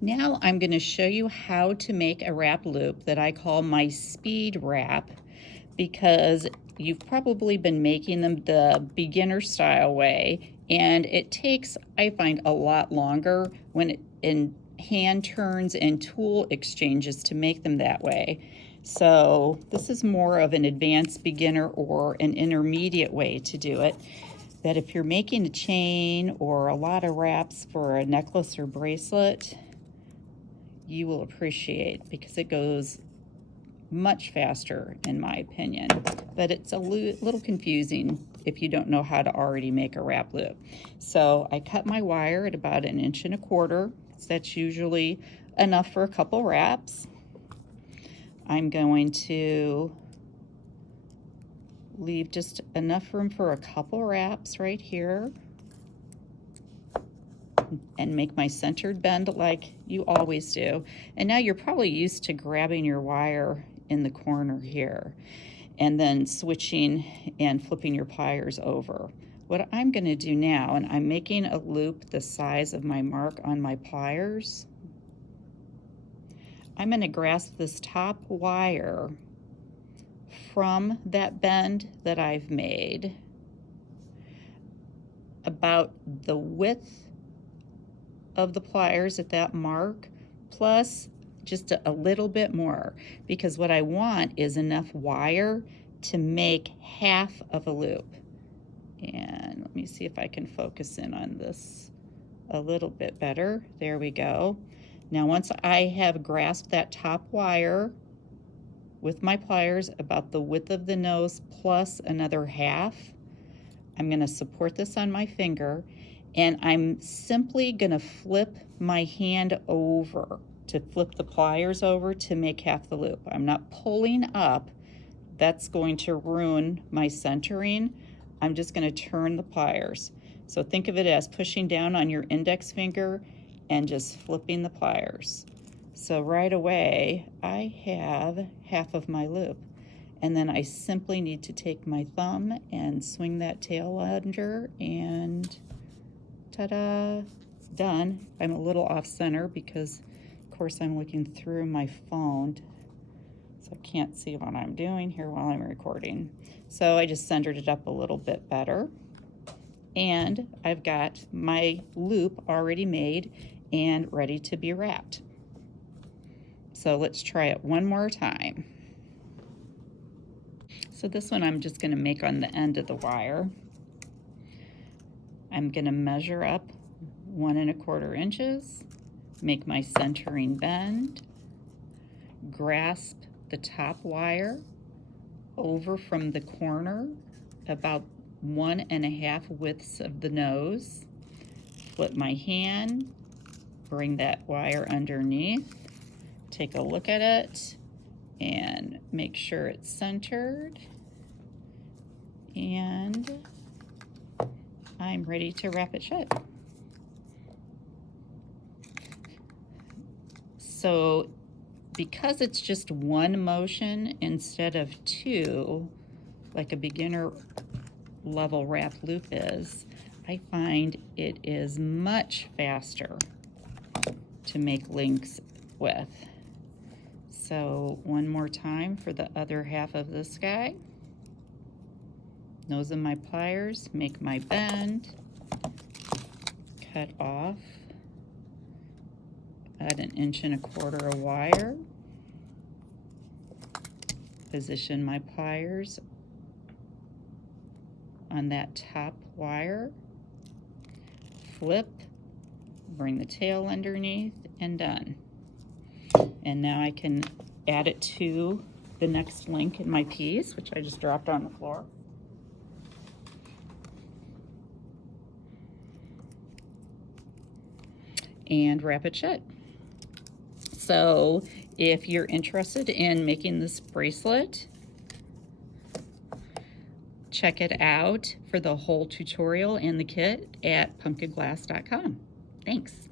Now I'm going to show you how to make a wrap loop that I call my speed wrap, because you've probably been making them the beginner style way, and it takes, I find, a lot longer when in hand turns and tool exchanges to make them that way. So this is more of an advanced beginner or an intermediate way to do it, that if you're making a chain or a lot of wraps for a necklace or bracelet, you will appreciate, because it goes much faster in my opinion, but it's a little confusing if you don't know how to already make a wrap loop. So I cut my wire at about 1.25 inches. So that's usually enough for a couple wraps. I'm going to leave just enough room for a couple wraps right here and make my centered bend like you always do. And now you're probably used to grabbing your wire in the corner here and then switching and flipping your pliers over. What I'm going to do now, and I'm making a loop the size of my mark on my pliers, I'm going to grasp this top wire from that bend that I've made about the width of the pliers at that mark, plus just a little bit more, because what I want is enough wire to make half of a loop. And let me see if I can focus in on this a little bit better. There we go. Now once I have grasped that top wire with my pliers about the width of the nose plus another half, I'm going to support this on my finger, and I'm simply going to flip my hand over to flip the pliers over to make half the loop. I'm not pulling up. That's going to ruin my centering. I'm just going to turn the pliers. So think of it as pushing down on your index finger and just flipping the pliers. So right away, I have half of my loop. And then I simply need to take my thumb and swing that tail under, and ta-da, done. I'm a little off center because of course I'm looking through my phone, so I can't see what I'm doing here while I'm recording. So I just centered it up a little bit better, and I've got my loop already made and ready to be wrapped. So let's try it one more time. So this one I'm just going to make on the end of the wire. I'm going to measure up 1.25 inches, make my centering bend, grasp the top wire over from the corner about 1.5 widths of the nose, flip my hand, bring that wire underneath, take a look at it, and make sure it's centered, and I'm ready to wrap it shut. So because it's just one motion instead of two, like a beginner level wrap loop is, I find it is much faster to make links with. So one more time for the other half of this guy. Nose of my pliers, make my bend, cut off at 1.25 inches of wire, position my pliers on that top wire, flip, bring the tail underneath, and done. And now I can add it to the next link in my piece, which I just dropped on the floor. And wrap it shut. So if you're interested in making this bracelet, check it out for the whole tutorial and the kit at pumpkinglass.com. Thanks.